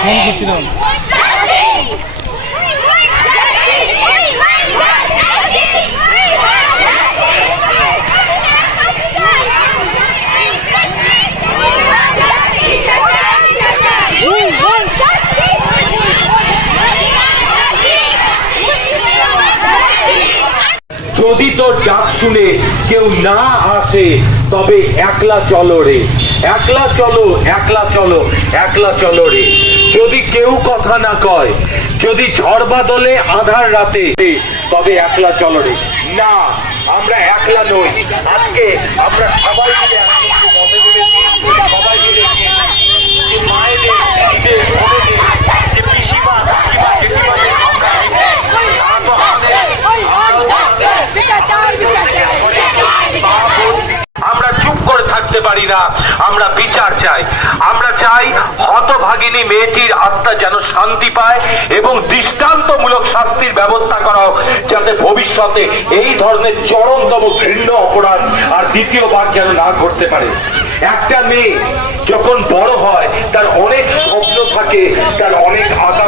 Phone করছিলাম যদি তোর ডাক শুনে কেউ না আসে, তবে একলা চলো রে। একলা চলো একলা চলো একলা চলো রে। যদি কেউ কথা না কয়, যদি ঝড় বাদলে আধার রাতে, তবে একলা চলো রে। না, আমরা একলা নই। আজকে আমরা সবাই মিলে আমরা বিচার চাই। আমরা চাই হতভাগিনী মেয়েটির আত্মা যেন শান্তি পায় এবং দৃষ্টান্তমূলক শাস্তির ব্যবস্থা করা যাতে ভবিষ্যতে এই ধরনের চরমতম ঘৃণ্য অপরাধ আর দ্বিতীয়বার যেন না ঘটতে পারে। একটা মেয়ে যখন বড় হয়, তার অনেক স্বপ্ন থাকে, তার অনেক থাকে